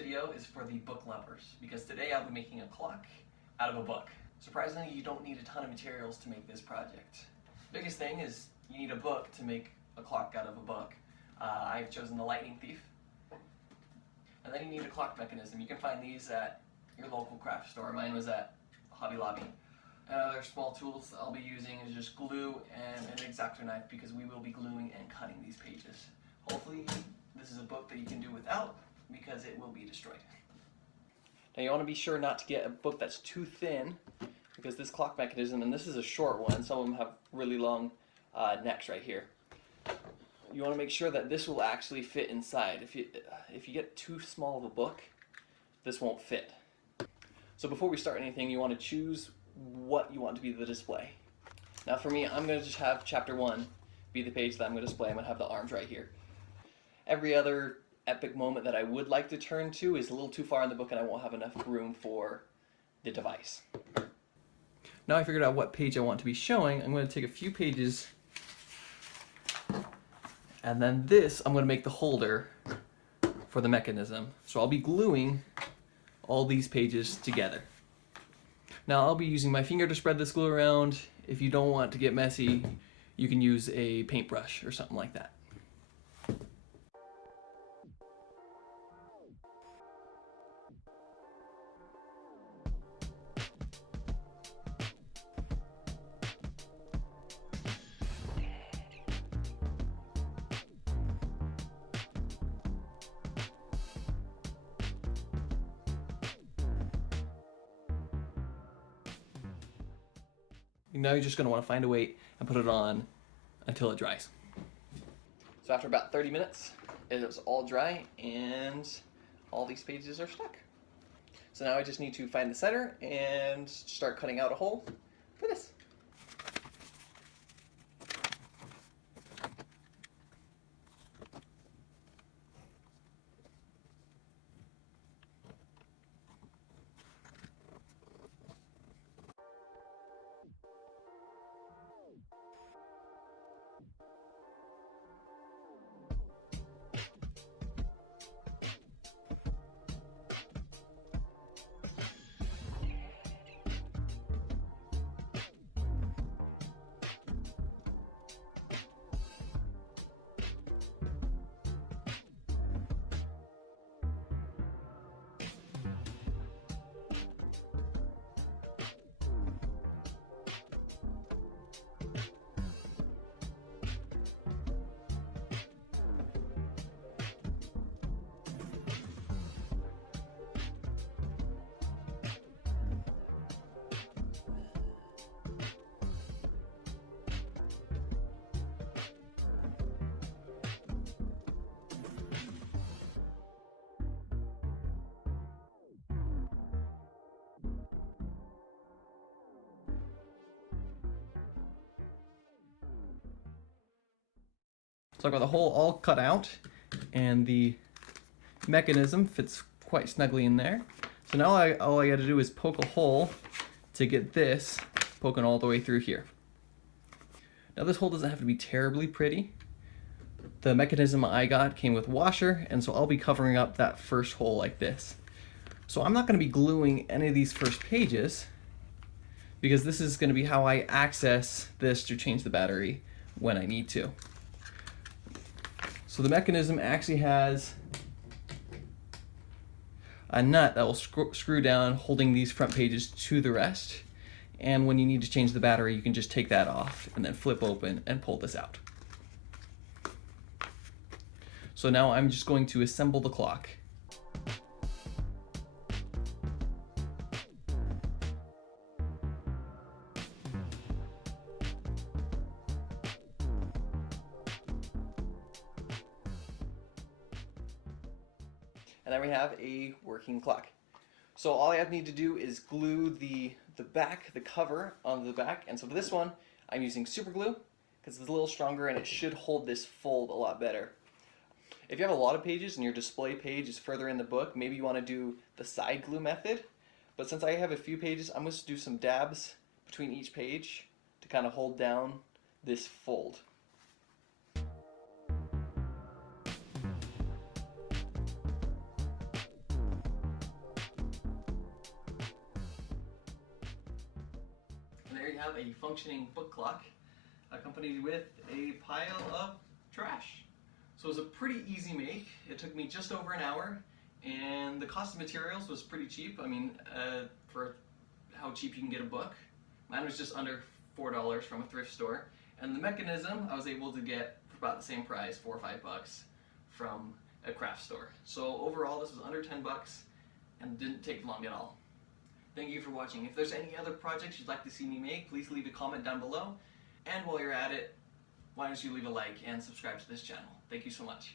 video is for the book lovers, because today I'll be making a clock out of a book. Surprisingly, you don't need a ton of materials to make this project. The biggest thing is you need a book to make a clock out of a book. I've chosen the Lightning Thief. And then you need a clock mechanism. You can find these at your local craft store. Mine was at Hobby Lobby. Other small tools I'll be using is just glue and an X-Acto knife, because we will be gluing and cutting these pages. Hopefully this is a book that you can do without, because it will be destroyed. Now you want to be sure not to get a book that's too thin, because this clock mechanism, and this is a short one, some of them have really long necks right here. You want to make sure that this will actually fit inside. If you get too small of a book, this won't fit. So before we start anything, you want to choose what you want to be the display. Now for me, I'm going to just have chapter 1 be the page that I'm going to display. I'm going to have the arms right here. Every other epic moment that I would like to turn to is a little too far in the book, and I won't have enough room for the device. Now I figured out what page I want to be showing. I'm going to take a few pages, and then this I'm going to make the holder for the mechanism. So I'll be gluing all these pages together. Now I'll be using my finger to spread this glue around. If you don't want to get messy, you can use a paintbrush or something like that. Now you're just going to want to find a weight and put it on until it dries. So after about 30 minutes, it is all dry and all these pages are stuck. So now I just need to find the center and start cutting out a hole for this. So I've got the hole all cut out, and the mechanism fits quite snugly in there. So now all I got to do is poke a hole to get this poking all the way through here. Now this hole doesn't have to be terribly pretty. The mechanism I got came with washer, and so I'll be covering up that first hole like this. So I'm not going to be gluing any of these first pages, because this is going to be how I access this to change the battery when I need to. So the mechanism actually has a nut that will screw down, holding these front pages to the rest. And when you need to change the battery, you can just take that off and then flip open and pull this out. So now I'm just going to assemble the clock. And there we have a working clock. So all I need to do is glue the back, the cover on the back. And so for this one, I'm using super glue because it's a little stronger and it should hold this fold a lot better. If you have a lot of pages and your display page is further in the book, maybe you want to do the side glue method. But since I have a few pages, I'm going to do some dabs between each page to kind of hold down this fold. have a functioning book clock accompanied with a pile of trash. So it was a pretty easy make. It took me just over an hour, and the cost of materials was pretty cheap. I mean, for how cheap you can get a book. Mine was just under $4 from a thrift store. And the mechanism I was able to get for about the same price, $4 or $5 from a craft store. So overall this was under $10 and didn't take long at all. Thank you for watching. If there's any other projects you'd like to see me make, please leave a comment down below. And while you're at it, why don't you leave a like and subscribe to this channel. Thank you so much.